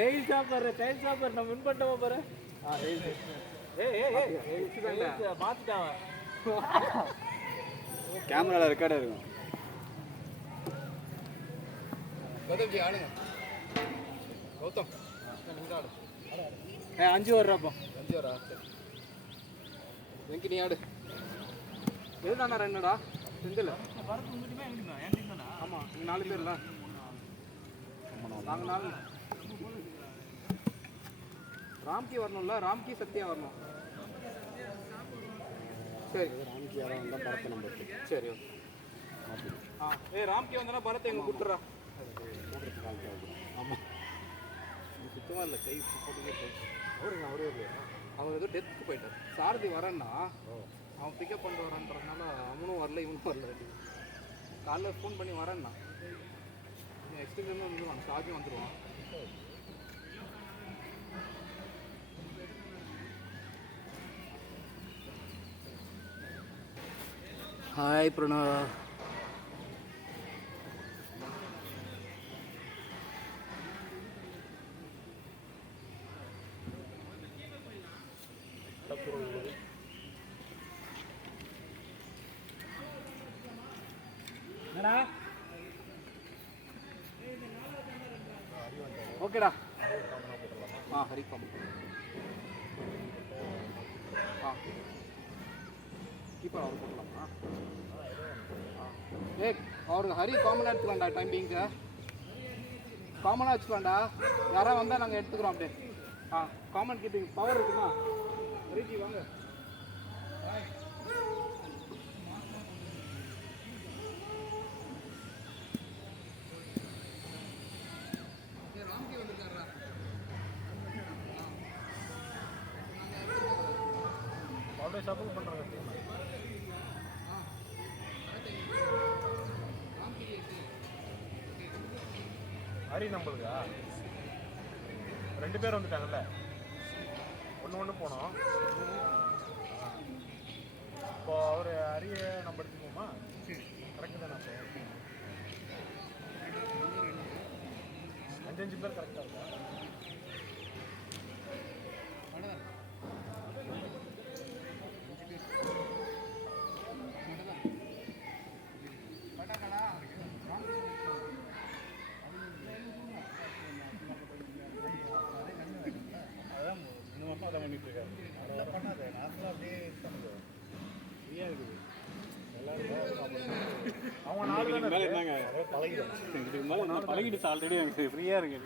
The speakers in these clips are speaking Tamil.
டெயில் சாப்பர் நம்ம வின் பண்ணவா பாரு. மாத்திட்டான். கேமரால ரெக்கார்ட் இருக்கும். கௌதம் ஜி ஆடுங்க. கௌதம் நீங்க ஆடு. 5 ஓவர்றாப்பா. 5 ஓவரா? சரி. வெங்கி நீ ஆடு. எதுதானா ரன்னடா? செந்தில். பரத் உங்க டீமே எங்க டீம்? என் டீம் தானா? ஆமா. நீங்க 4 பேர்ல. நாங்க 4. ராம்கி வரணும்ல, ராம்கி சத்யா வரணும். சரி ராம்கி யாரா வந்தா பரத் நம்பர். சரி ராம்கி வந்தனா பரத் எங்க கூட்டுறா. ஆமா சுத்தமா இல்லை கை போட்டுக்கே அவர் ஏதோ டெத்துக்கு போயிட்டார். சாரதி வரேன்னா அவன் பிக்கப் பண்ணிட்டு வரான்றதுனால அவனும் வரல இவனும் வரல. காலைல ஃபோன் பண்ணி வரேன்னா எக்ஸ்டென்ஷன் வந்துடுவான், சார்ஜும் வந்துடுவான். ஹாய் பிரணவ். ஓகேடா. ஹரிகம் கீப்பர் அவர் போடலாமா? அவருக்கு ஹரி காமனாக எடுத்துக்கலாம்டா. டைமிங்க்கு காமனாக வச்சுக்கலாம்டா. யாராவது வந்தால் நாங்கள் எடுத்துக்கிறோம் அப்படியே. காமன் கீப்பிங் பவர் இருக்குமா? ஹரிஜி வாங்க. சப்போர்ட் பண்றாங்க. ஹரி நம்மளுக்கா 2 பேர் வந்துட்டாங்கல்ல. ஒன்று போனோம். இப்போ அவர் ஹரியை நம்ம எடுத்துக்கோமா? கரெக்டு தானே? அப்போ 5 பேர் கரெக்டாக இருக்கா? பழகிடுச்சு ஆல்ரெடி. எனக்கு ஃப்ரீயா இருக்கு.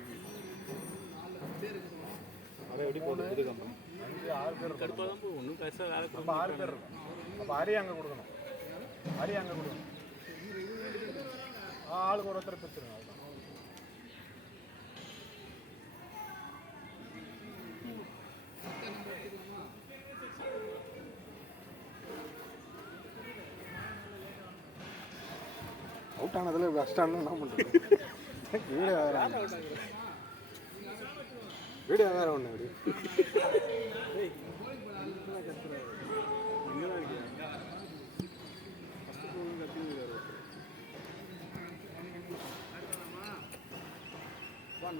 ஒன்றும் கஷ்டம் வேலை. 6 பேர் இருக்கும். அப்போ ஹரி அங்கே கொடுக்கணும். ஆளுக்கு ஒருத்தர் பிரிச்சிருங்க. அவுட் ஆனதில் பெஸ்ட்டானு என்ன பண்ணுறது? வீடியோ வேறு ஒன்று அப்படி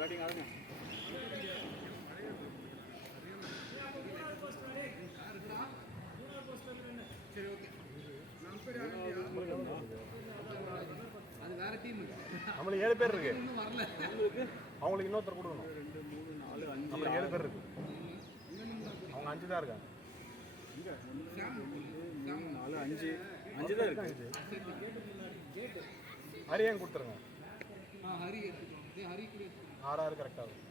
பேட்டிங் ஆகுங்க. நம்மளுக்கு 7 பேர் இருக்கு. அவங்களுக்கு இன்னொருத்தர் கொடுக்கணும். 2 3 4 5 நம்மளுக்கு 7 பேர் இருக்கு. அவங்க 5 தான் இருக்காங்க. 4 5 தான் இருக்கு. ஹரி ஏன் கொடுத்துருங்க. ஹரி 6 கரெக்டாக இருக்கும்.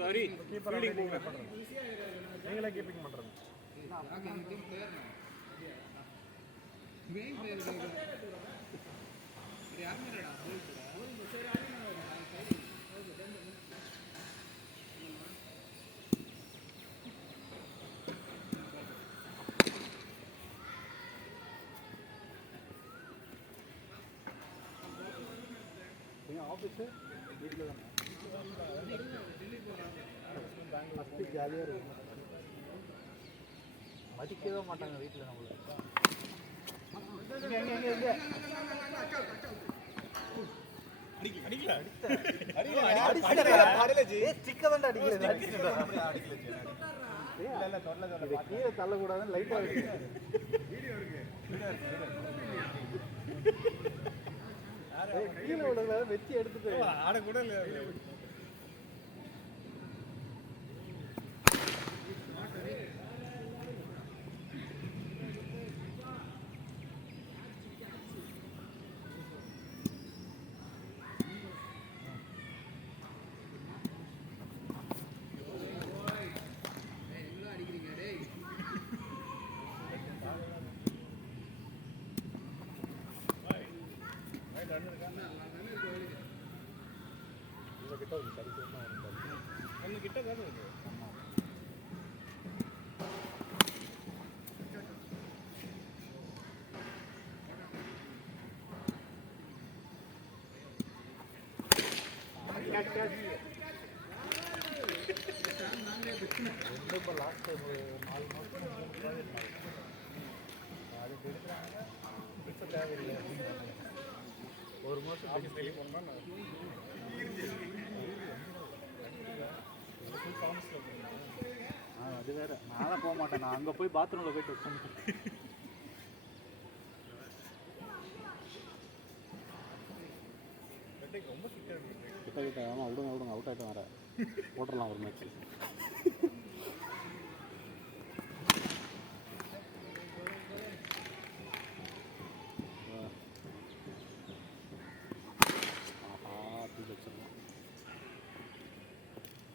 சாரி கீப்பர் பண்ணுறேன். நீங்களே கீப்பிங் பண்ணுறேங்க. ஆஃபீஸு வீட்டில் தான் ஃபஸ்ட்டு ஜாலியாக இருக்கும். மதிக்கவே மாட்டாங்க வீட்டில் நம்மளுக்கு. அடிக்கல கீழே தள்ளக்கூடாதுன்னு லைட்டா கீழே விடல வச்சு எடுத்துட்டு ஆட கூட இல்லை கிட்ட தானே இருக்கு இப்போ லாஸ்ட் ஒரு 4 மாதம் அதுக்கு எடுக்கிறாங்க இப்போ தேவையில்லை அப்படின்னு ஒரு மாதம் அது வேற நானும் போக மாட்டேன். நான் அங்கே போய் பாத்ரூமில் போயிட்டு உட்காந்து ரொம்ப கிட்ட கிட்ட ஆமாம் விடுங்க அவுட் ஆகிட்டு வர போட்டுடலாம் ஒரு மேட்ச்.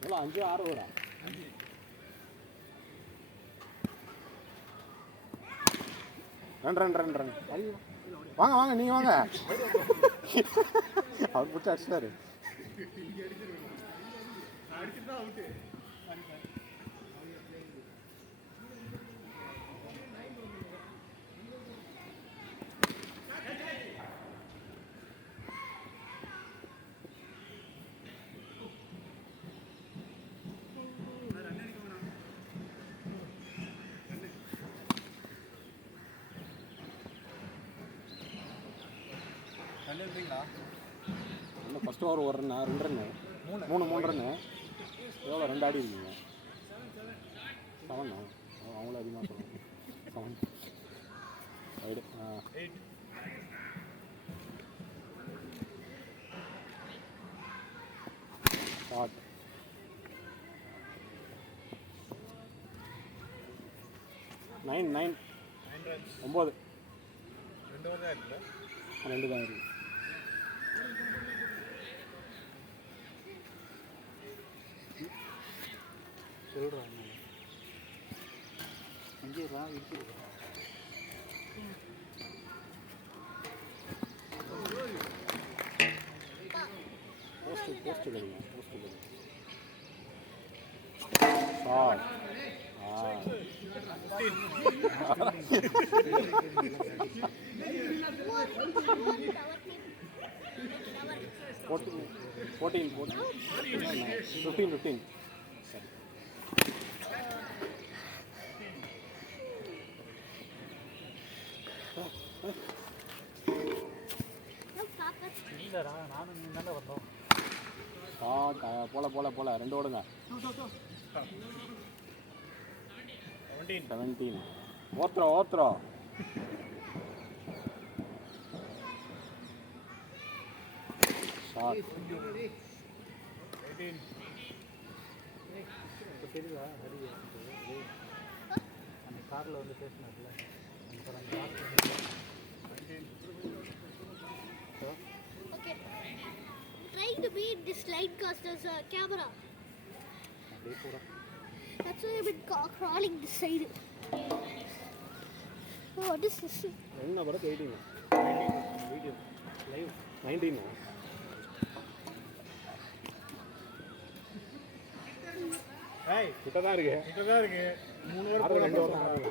எவ்வளோ 5-6 ஓவரா? ரன் வாங்க நீங்கள் வாங்க. அவர் பிடிச்சி அடிச்சாரு. இன்னும் ஃபஸ்ட் ஓவர் ஒரு ரன் 2 ரன்னு 3 ரன்னு எவ்வளோ 2 ஆடி இருக்கீங்க? 7 அவங்களும் அதிகமாக சொல்லுவாங்க. 7 ஷார்ட் 9 9 9 2 தான் இருக்குது. சொல்கிறாங்க அங்கே தான் இருக்குது. போஸ்ட் கிடைங்க ஷார்ட் 15 இல்லைடா நானும் நீ தானே வந்தோம். போல 2 ஓடுங்க. 17 ஓத்ரோ ஷார்ட் 18 இப்போ தெரியுதா? அந்த காரில் வந்து பேசினார்ல Okay. Trying to beat this Lightcaster's camera. That's why I've been crawling this side. Oh, what is this? என்ன படம் 18 வீடியோ லைவ் 19 ஏய் கிட்ட தான் இருக்கு 3 ஓவர் 2 ஓவர் ஆடுங்க.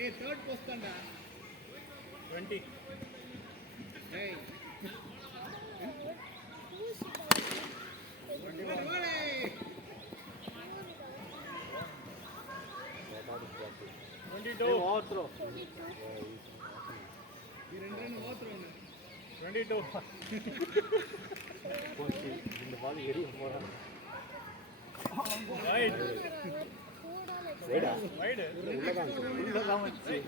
Short third post 20. 22. இந்த பால் எரிய போகிறாங்க. Wide. வைடா Wide.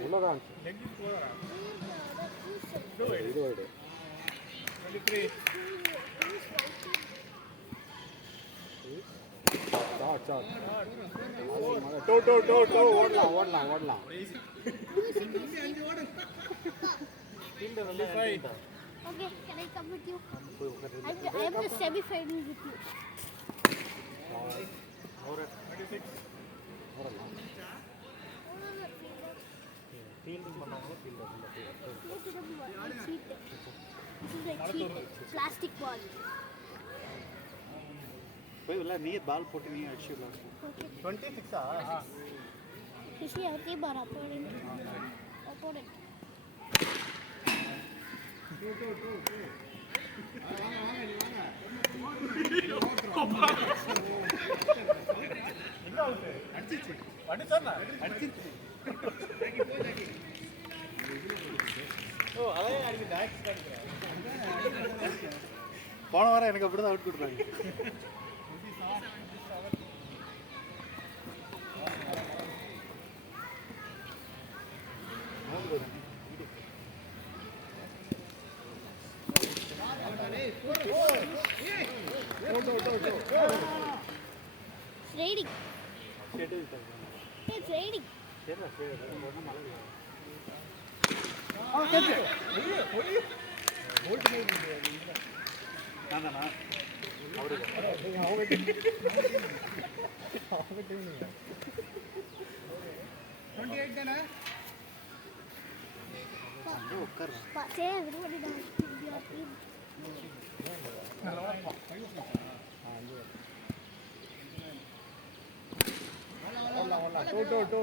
உள்ளதான் Leg is போறா. இது வைடு 23. ஷாட் ஓடலாம். Okay, can I come with you? I am the semi-final with you. 26. Look at the ball. It's cheat. This is a cheat. Plastic ball. போய் உள்ள நீ பால் போட்டு நீ அடிச்சிடலாம். Okay. 26 You see, I came our opponent. என்ன அவுட் அடிச்சிச்சு அடிச்சனா அடிச்சிச்சு ஓ அதையே அடிக்கு டாக்ஸ் அடிக்குறேன் போன வாரம் எனக்கு அப்படிதான் அவுட் கொடுத்தாங்க. It's raining. It's raining. Say everybody does your team. டோ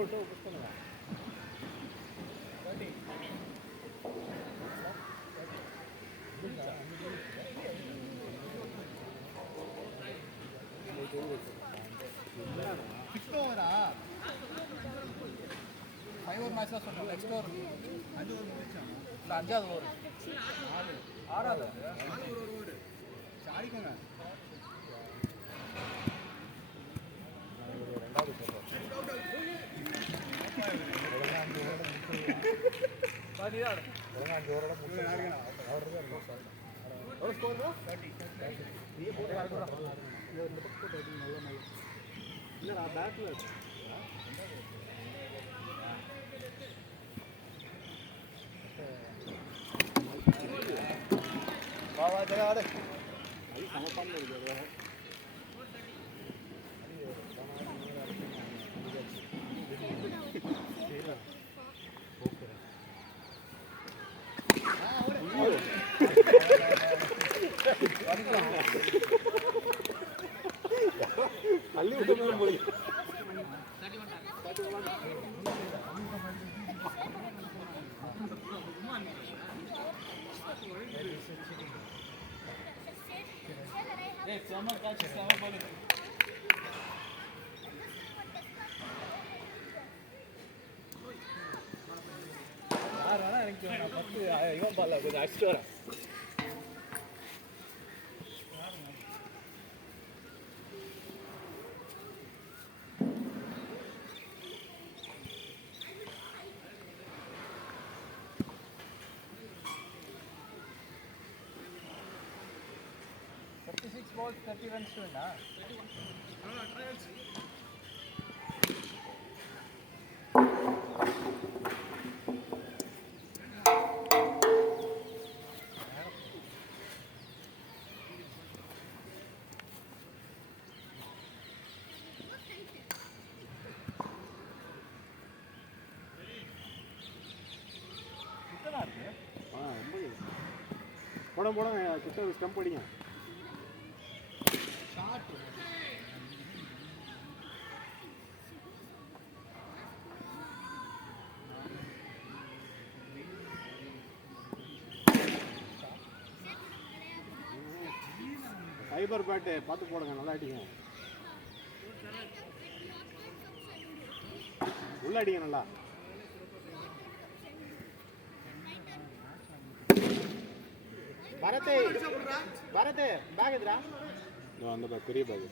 ஃபைவ் ஓவர் மேட்ச் தான் சொல்கிறேன். நெக்ஸ்ட் ஓவர் 5 ஓவர் முடிச்சான். இல்லை 5வது ஓவர் 6வது சாடிக்கோங்க. தள்ளி விட்டு போய் எனக்கு நான் 10 இவன் பால்ல கொஞ்சம் அடிச்சிட்டு வரேன். balls 30 runs to win, huh? போட போட கிட்ட ஸ்டம்ப் அடிங்க. ஃபைபர் பேட்டு பார்த்து போடுங்க, நல்லா அடிங்க. உள்ள அடிங்க நல்லா. பரதே பரதே பேக் எதுடா? இதோ அந்த பேக், பெரிய பேக்.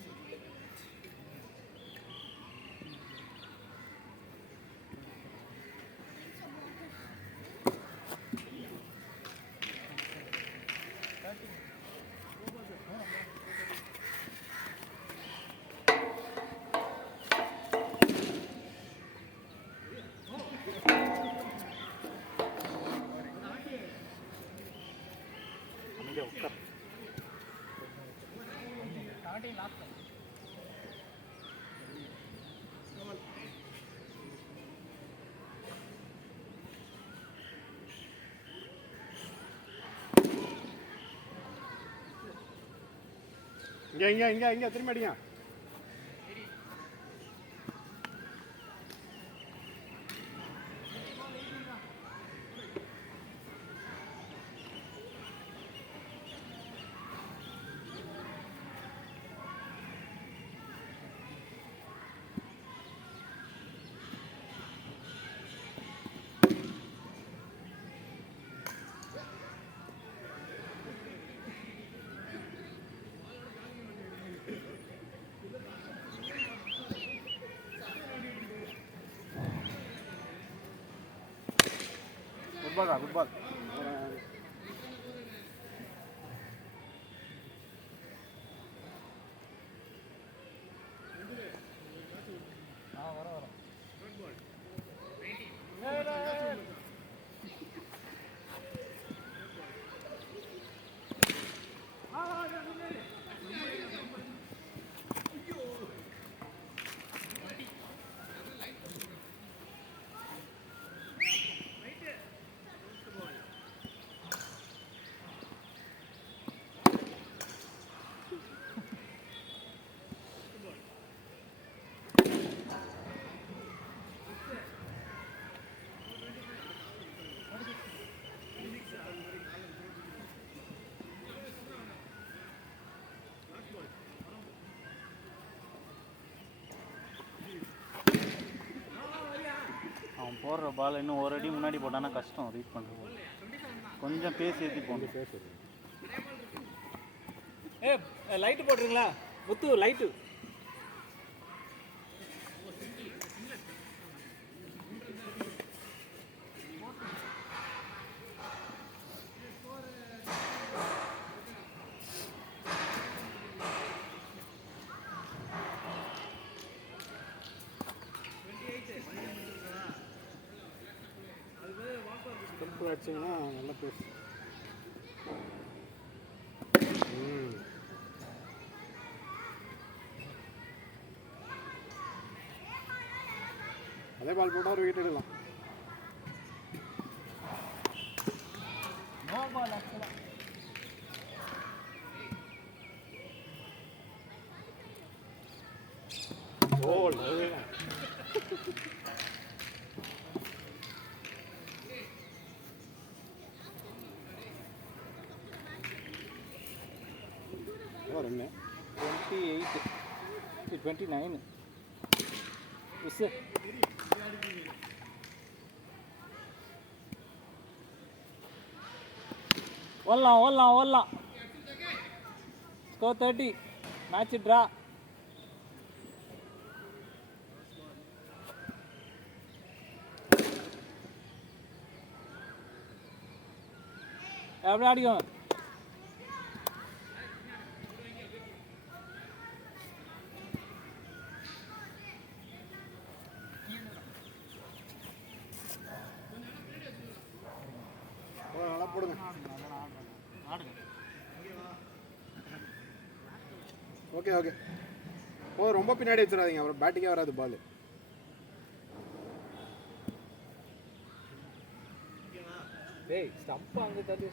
இங்கே உட்கார். இங்கே திரும்பி அடிங்க. Good ball. அவன் போடுற பால் இன்னும் ஒரு அடி முன்னாடி போட்டானா கஷ்டம் ரீச் பண்ணுறது. கொஞ்சம் பேசி ஏற்றி போகணும். பேசுறது லைட்டு போட்டுருங்களா முத்து? லைட்டு ஸ்டெப்பு அடிச்சிங்கன்னா நல்லா பேசு. அதே பால் போட்டால் ஒரு விக்கெட் எடுக்கலாம். Run 28 29 miss. ஓடலாம். ஸ்கோர் 30. Match draw. எப்படி அடிக்கும்? நல்லா போடுங்க. ஓகே ரொம்ப பின்னாடி வச்சிடாதீங்க, அப்புறம் பேட்டிங்கே வராது பால். டேய் ஸ்டம்ப் அங்கே தள்ளி